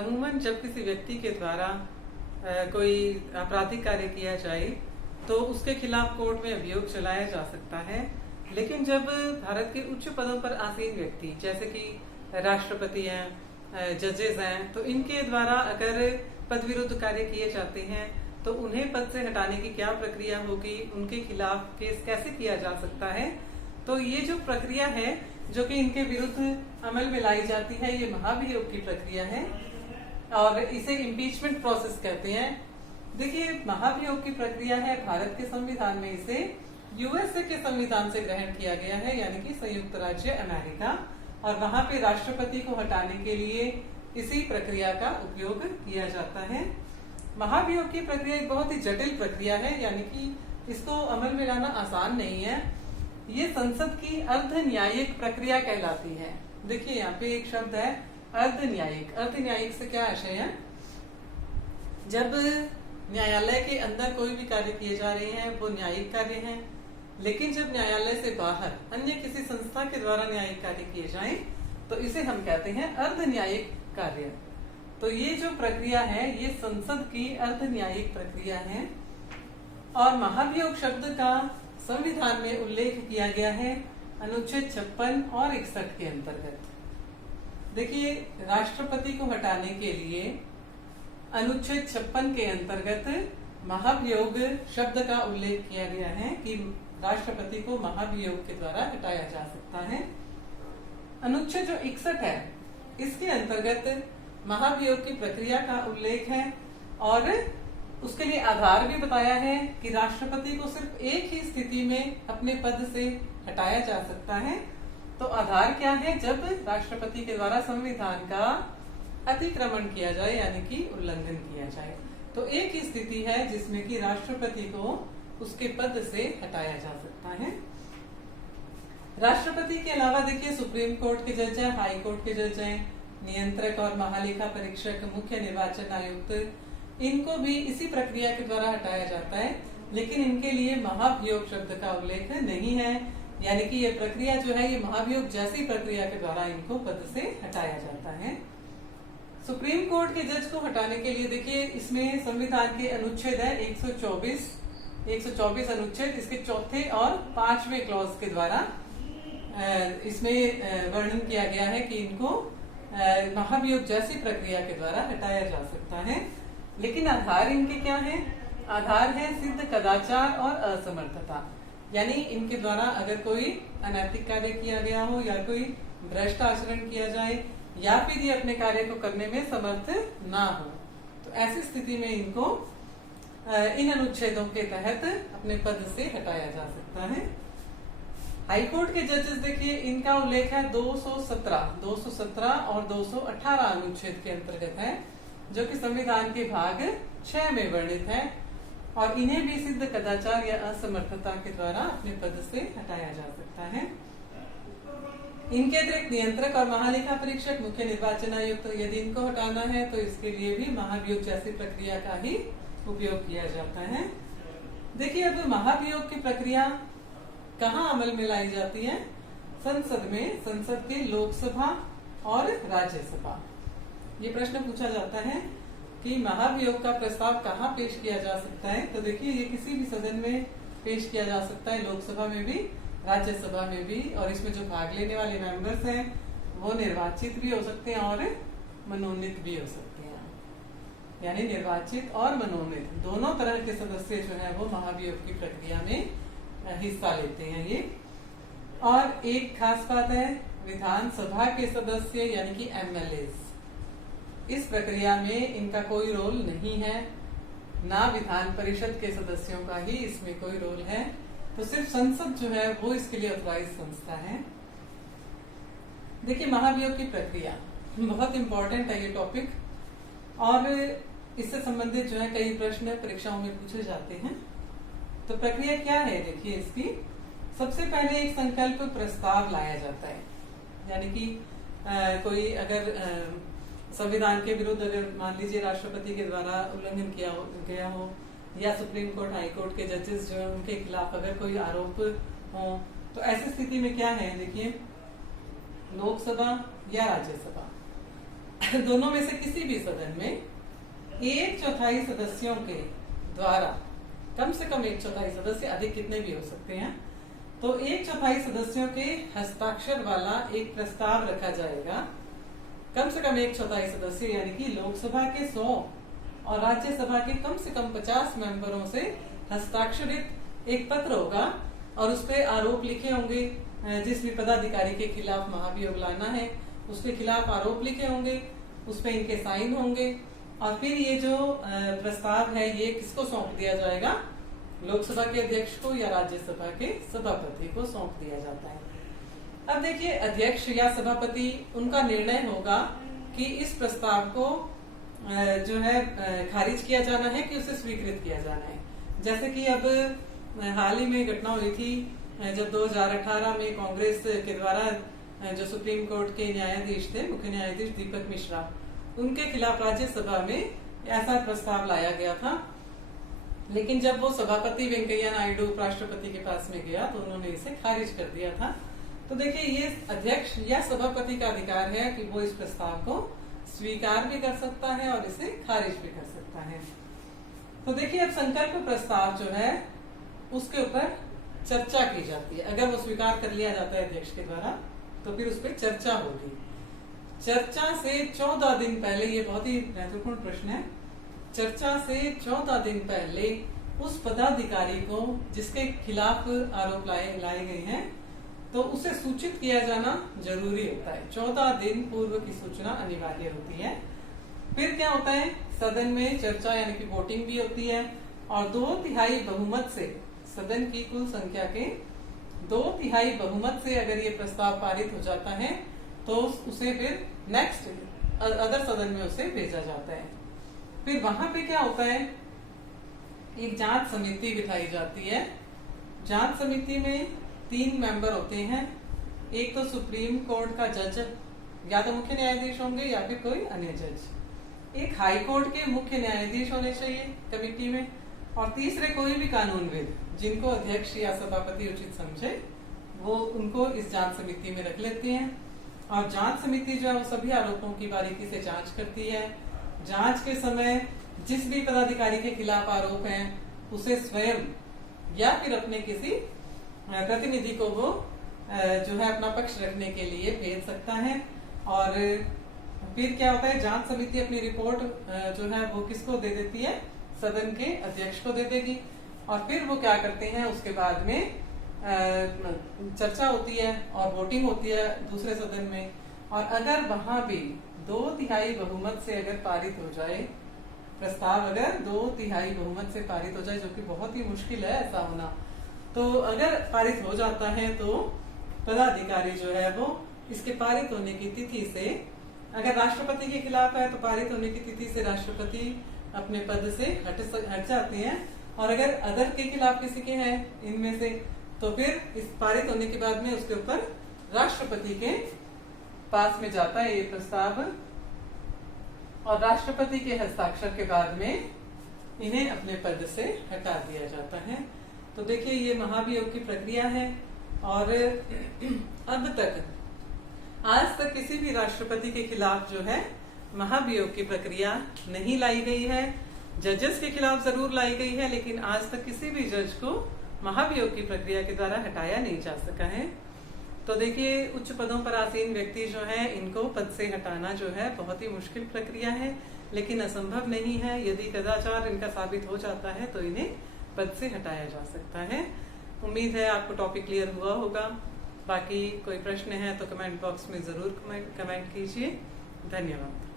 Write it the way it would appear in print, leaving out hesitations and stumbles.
अमूमन जब किसी व्यक्ति के द्वारा कोई आपराधिक कार्य किया जाए तो उसके खिलाफ कोर्ट में अभियोग चलाया जा सकता है। लेकिन जब भारत के उच्च पदों पर आसीन व्यक्ति जैसे कि राष्ट्रपति हैं, जजेस हैं, तो इनके द्वारा अगर पद विरुद्ध कार्य किए जाते हैं तो उन्हें पद से हटाने की क्या प्रक्रिया होगी, उनके खिलाफ केस कैसे किया जा सकता है। तो ये जो प्रक्रिया है जो कि इनके विरुद्ध अमल में लाई जाती है, ये महाभियोग की प्रक्रिया है और इसे इम्पीचमेंट प्रोसेस कहते हैं। देखिए, महाभियोग की प्रक्रिया है, भारत के संविधान में इसे यूएसए के संविधान से ग्रहण किया गया है, यानी कि संयुक्त राज्य अमेरिका, और वहां पे राष्ट्रपति को हटाने के लिए इसी प्रक्रिया का उपयोग किया जाता है। महाभियोग की प्रक्रिया एक बहुत ही जटिल प्रक्रिया है, यानी कि इसको अमल में लाना आसान नहीं है। ये संसद की अर्ध न्यायिक प्रक्रिया कहलाती है। देखिए, यहाँ पे एक शब्द है अर्ध न्यायिक। अर्ध न्यायिक से क्या आशय है? जब न्यायालय के अंदर कोई भी कार्य किए जा रहे हैं वो न्यायिक कार्य हैं, लेकिन जब न्यायालय से बाहर अन्य किसी संस्था के द्वारा न्यायिक कार्य किए जाएं तो इसे हम कहते हैं अर्ध न्यायिक कार्य। तो ये जो प्रक्रिया है ये संसद की अर्ध न्यायिक प्रक्रिया है और महाभियोग शब्द का संविधान में उल्लेख किया गया है अनुच्छेद 56 और 61 के अंतर्गत। देखिए, राष्ट्रपति को हटाने के लिए अनुच्छेद 56 के अंतर्गत महाभियोग शब्द का उल्लेख किया गया है कि राष्ट्रपति को महाभियोग के द्वारा हटाया जा सकता है। अनुच्छेद जो 61 है इसके अंतर्गत महाभियोग की प्रक्रिया का उल्लेख है और उसके लिए आधार भी बताया है कि राष्ट्रपति को सिर्फ एक ही स्थिति में अपने पद से हटाया जा सकता है। तो आधार क्या है? जब राष्ट्रपति के द्वारा संविधान का अतिक्रमण किया जाए, यानी कि उल्लंघन किया जाए। तो एक ही स्थिति है जिसमें कि राष्ट्रपति को उसके पद से हटाया जा सकता है। राष्ट्रपति के अलावा देखिए, सुप्रीम कोर्ट के जज हैं, हाई कोर्ट के जज हैं, नियंत्रक और महालेखा परीक्षक, मुख्य निर्वाचन आयुक्त, इनको भी इसी प्रक्रिया के द्वारा हटाया जाता है, लेकिन इनके लिए महाभियोग शब्द का उल्लेख नहीं है। यानी कि ये प्रक्रिया जो है ये महाभियोग जैसी प्रक्रिया के द्वारा इनको पद से हटाया जाता है। सुप्रीम कोर्ट के जज को हटाने के लिए देखिए, इसमें संविधान के अनुच्छेद है 124 अनुच्छेद, इसके चौथे और 5वें क्लॉज के द्वारा इसमें वर्णन किया गया है कि इनको महाभियोग जैसी प्रक्रिया के द्वारा हटाया जा सकता है। लेकिन आधार इनके क्या है? आधार है सिद्ध कदाचार और असमर्थता, यानी इनके द्वारा अगर कोई अनैतिक कार्य किया गया हो या कोई भ्रष्ट आचरण किया जाए या फिर ये अपने कार्य को करने में समर्थ ना हो, तो ऐसी स्थिति में इनको इन अनुच्छेदों के तहत अपने पद से हटाया जा सकता है। हाईकोर्ट के जजेस देखिए, इनका उल्लेख है 217 और 218 अनुच्छेद के अंतर्गत है, जो कि संविधान के भाग 6 में वर्णित है और इन्हें भी सिद्ध कदाचार या असमर्थता के द्वारा अपने पद से हटाया जा सकता है। इनके अतिरिक्त नियंत्रक और महालेखा परीक्षक, मुख्य निर्वाचन आयुक्त, यदि इनको हटाना है तो इसके लिए भी महाभियोग जैसी प्रक्रिया का ही उपयोग किया जाता है। देखिए, अब महाभियोग की प्रक्रिया कहाँ अमल में लाई जाती है? संसद में, संसद के लोकसभा और राज्यसभा। ये प्रश्न पूछा जाता है कि महाभियोग का प्रस्ताव कहाँ पेश किया जा सकता है। तो देखिए, ये किसी भी सदन में पेश किया जा सकता है, लोकसभा में भी, राज्यसभा में भी, और इसमें जो भाग लेने वाले मेंबर्स हैं वो निर्वाचित भी हो सकते हैं और मनोनीत भी हो सकते हैं। यानी निर्वाचित और मनोनीत दोनों तरह के सदस्य जो है वो महाभियोग की प्रक्रिया में हिस्सा लेते हैं ये। और एक खास बात है, विधानसभा के सदस्य यानी कि एमएलएस, इस प्रक्रिया में इनका कोई रोल नहीं है, ना विधान परिषद के सदस्यों का ही इसमें कोई रोल है। तो सिर्फ संसद जो है वो इसके लिए ऑथराइज संस्था है। देखिए, महाभियोग की प्रक्रिया बहुत इंपॉर्टेंट है ये टॉपिक, और इससे संबंधित जो है कई प्रश्न परीक्षाओं में पूछे जाते हैं। तो प्रक्रिया क्या है? देखिए, इसकी सबसे पहले एक संकल्प प्रस्ताव लाया जाता है, यानी कि कोई अगर संविधान के विरुद्ध अगर मान लीजिए राष्ट्रपति के द्वारा उल्लंघन किया गया हो या सुप्रीम कोर्ट, हाई कोर्ट के जजेस जो है उनके खिलाफ अगर कोई आरोप हो, तो ऐसी स्थिति में क्या है? देखिए, लोकसभा या राज्यसभा, दोनों में से किसी भी सदन में 1/4 सदस्यों के द्वारा, कम से कम 1/4 सदस्य, अधिक कितने भी हो सकते हैं, तो 1/4 सदस्यों के हस्ताक्षर वाला एक प्रस्ताव रखा जाएगा। कम से कम 1/4 सदस्य यानी कि लोकसभा के 100 और राज्यसभा के कम से कम 50 मेंबरों से हस्ताक्षरित एक पत्र होगा और उस पर आरोप लिखे होंगे। जिस भी पदाधिकारी के खिलाफ महाभियोग लाना है उसके खिलाफ आरोप लिखे होंगे, उस पर इनके साइन होंगे और फिर ये जो प्रस्ताव है ये किसको सौंप दिया जाएगा? लोकसभा के अध्यक्ष को या राज्यसभा के सभापति को सौंप दिया जाता है। अब देखिए, अध्यक्ष या सभापति, उनका निर्णय होगा कि इस प्रस्ताव को जो है खारिज किया जाना है कि उसे स्वीकृत किया जाना है। जैसे कि अब हाल ही में घटना हुई थी जब 2018 में कांग्रेस के द्वारा जो सुप्रीम कोर्ट के न्यायाधीश थे, मुख्य न्यायाधीश दीपक मिश्रा, उनके खिलाफ राज्यसभा में ऐसा प्रस्ताव लाया गया था। लेकिन जब वो सभापति वेंकैया नायडू उपराष्ट्रपति के पास में गया तो उन्होंने इसे खारिज कर दिया था। तो देखिए, ये अध्यक्ष या सभापति का अधिकार है कि वो इस प्रस्ताव को स्वीकार भी कर सकता है और इसे खारिज भी कर सकता है। तो देखिए, अब संकल्प प्रस्ताव जो है उसके ऊपर चर्चा की जाती है। अगर वो स्वीकार कर लिया जाता है अध्यक्ष के द्वारा तो फिर उस पर चर्चा होगी। चर्चा से 14 दिन पहले, ये बहुत ही महत्वपूर्ण प्रश्न है, चर्चा से 14 दिन पहले उस पदाधिकारी को जिसके खिलाफ आरोप लाए गए हैं तो उसे सूचित किया जाना जरूरी होता है। 14 दिन पूर्व की सूचना अनिवार्य होती है। फिर क्या होता है, सदन में चर्चा यानी कि वोटिंग भी होती है और 2/3 बहुमत से, सदन की कुल संख्या के 2/3 बहुमत से अगर ये प्रस्ताव पारित हो जाता है तो उसे फिर नेक्स्ट अदर सदन में उसे भेजा जाता है। फिर वहां पे क्या होता है, एक जांच समिति बिठाई जाती है। जांच समिति में 3 मेंबर होते हैं। एक तो सुप्रीम कोर्ट का जज, या तो मुख्य न्यायाधीश होंगे या फिर कोई अन्य जज। एक हाई कोर्ट के मुख्य न्यायाधीश होने चाहिए कमेटी में, और तीसरे कोई भी कानूनविद जिनको अध्यक्ष या सभापति उचित समझे वो उनको इस जांच समिति में रख लेते हैं। और जांच समिति जो है वो सभी आरोपों की बारीकी से जांच करती है। जांच के समय जिस भी पदाधिकारी के खिलाफ आरोप हैं उसे स्वयं या फिर अपने किसी प्रतिनिधि को वो जो है अपना पक्ष रखने के लिए भेज सकता है। और फिर क्या होता है, जांच समिति अपनी रिपोर्ट जो है वो किसको दे देती है? सदन के अध्यक्ष को दे देगी। और फिर वो क्या करते हैं, उसके बाद में चर्चा होती है और वोटिंग होती है दूसरे सदन में। और अगर वहां भी 2/3 बहुमत से अगर पारित हो जाए प्रस्ताव, अगर 2/3 बहुमत से पारित हो जाए, जो कि बहुत ही मुश्किल है ऐसा होना, तो अगर पारित हो जाता है तो पदाधिकारी जो है वो इसके पारित होने की तिथि से, अगर राष्ट्रपति के खिलाफ है तो पारित होने की तिथि से राष्ट्रपति अपने पद से हट जाते हैं। और अगर अदर के खिलाफ किसी के हैं इनमें से, तो फिर इस पारित होने के बाद में उसके ऊपर राष्ट्रपति के पास में जाता है ये प्रस्ताव, और राष्ट्रपति के हस्ताक्षर के बाद में इन्हें अपने पद से हटा दिया जाता है। तो देखिए, ये महाभियोग की प्रक्रिया है। और अब तक, आज तक किसी भी राष्ट्रपति के खिलाफ जो है महाभियोग की प्रक्रिया नहीं लाई गई है। जजेस के खिलाफ जरूर लाई गई है, लेकिन आज तक किसी भी जज को महाभियोग की प्रक्रिया के द्वारा हटाया नहीं जा सका है। तो देखिए, उच्च पदों पर आसीन व्यक्ति जो हैं इनको पद से हटाना जो है बहुत ही मुश्किल प्रक्रिया है, लेकिन असंभव नहीं है। यदि कदाचार इनका साबित हो जाता है तो इन्हें पद से हटाया जा सकता है। उम्मीद है आपको टॉपिक क्लियर हुआ होगा। बाकी कोई प्रश्न है तो कमेंट बॉक्स में जरूर कमेंट कीजिए। धन्यवाद।